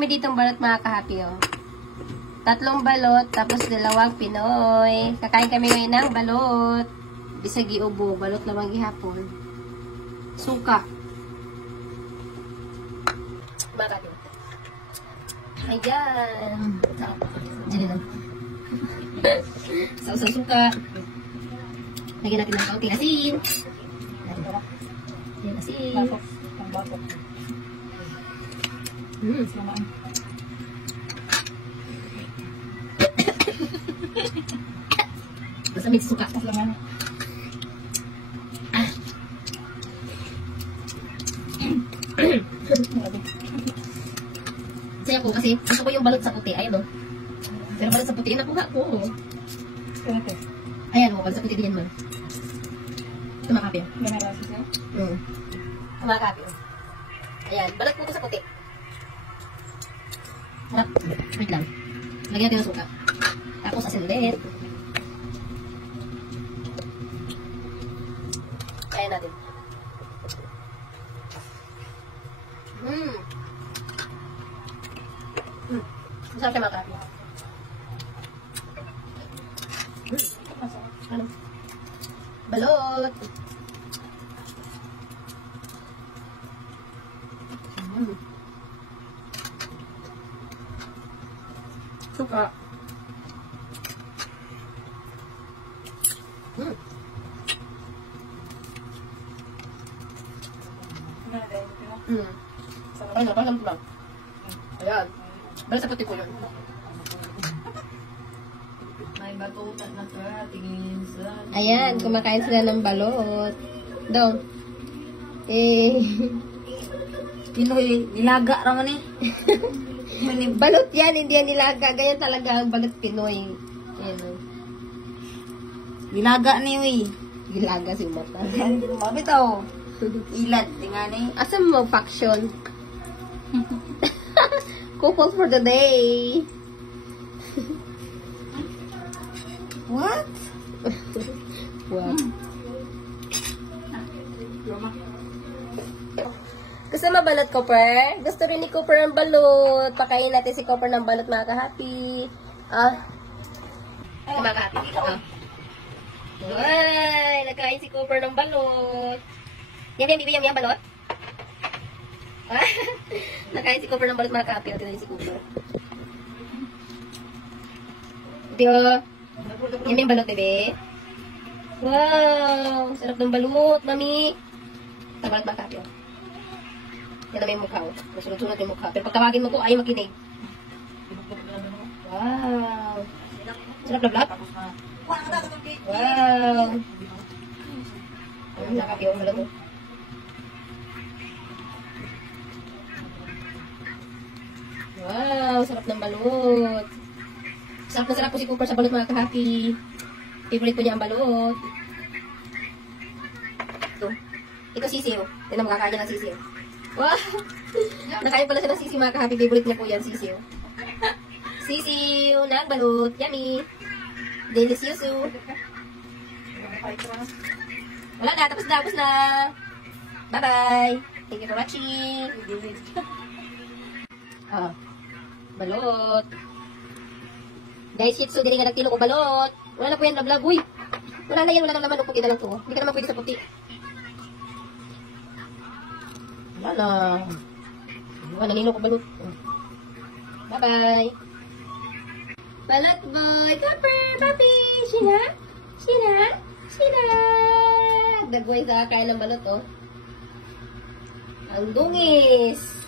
Kami ditong balot mga ka-happy, oh. 3 balot, tapos 2 Pinoy. Kakain kami ngayon ng balot. Bisag iubo, balot lamang gihapon. Suka. Bakit? Ayan. Diyan lang. Sausaw suka. Lagyan natin ng kaunting asin. Ayan, asin. Basta may suka. Saya ko kasi gusto ko yung balot sa puti. Ayan o. Pero balot sa puti nakuha ko. Ayan o, balot sa puti din yan man. Tumakapin. Tumakapin. Ayan, balot po ito sa puti. Harap. Wait lang. Lagyan natin ng suka. Tapos asin ulit. Ayan natin. Masarap siya mga ka-happy. Ano? Balot. Suka. Ay, napasam ko lang. Ayan. Balik sa puti ko yun. May batutan na ka, tingin sa... Ayan, kumakain sila ng balot. Daw. Pinoy, nilaga raman eh. Balot yan, hindi yan nilaga. Ganyan talaga ang balot Pinoy. Ayan. Nilaga ni Uy. Nilaga si Mata. Mabitaw. Ilad, tingnan eh. Asa mo faction? Couple for the day. What? Wow. Gusto mabalot, Cooper? Gusto rin ni Cooper ang balot. Pakain natin si Cooper ng balot, mga ka-happy. Mga ka-happy. Ay, nagkain si Cooper ng balot. Yan, bibi, yan, balot. Nakain si Cooper ng balot, mga ka-happy. Tingnan si Cooper. Dio. Yan yung balot, bebe. Wow! Sarap ng balot, mami. Balot, mga ka-happy. Yan naman yung mukha. Masunod-sunod yung mukha. Pero pag tawagin mo ko, ayaw makinig. Wow! Sarap na balot. Wow! Mga ka-happy, yung balot. Wow, sarap ng balot. Sarap na sarap po si Cooper sa balot, mga ka-happy. Favorite ko niya ang balot. Ito sisiyo. Ito na makakain niya ng sisiyo. Wow! Nakain pala siya ng sisiyo, mga ka-happy. Favorite niya po yan, sisiyo. Sisiyo ng balot. Yummy! Delicioso. Wala na, tapos na. Bye-bye! Thank you for watching! Balot. Guys, shih tzu, dili nga nagtilo ko balot. Wala na po yan, vlog. Uy, wala na yan, wala na naman. Puti na lang to. Hindi ka naman pwede sa puti. Wala na. Wala, nanino ko balot. Bye-bye. Balot boy. Cooper, papi. Sina? Dagway sa kain ng balot, oh. Ang dungis.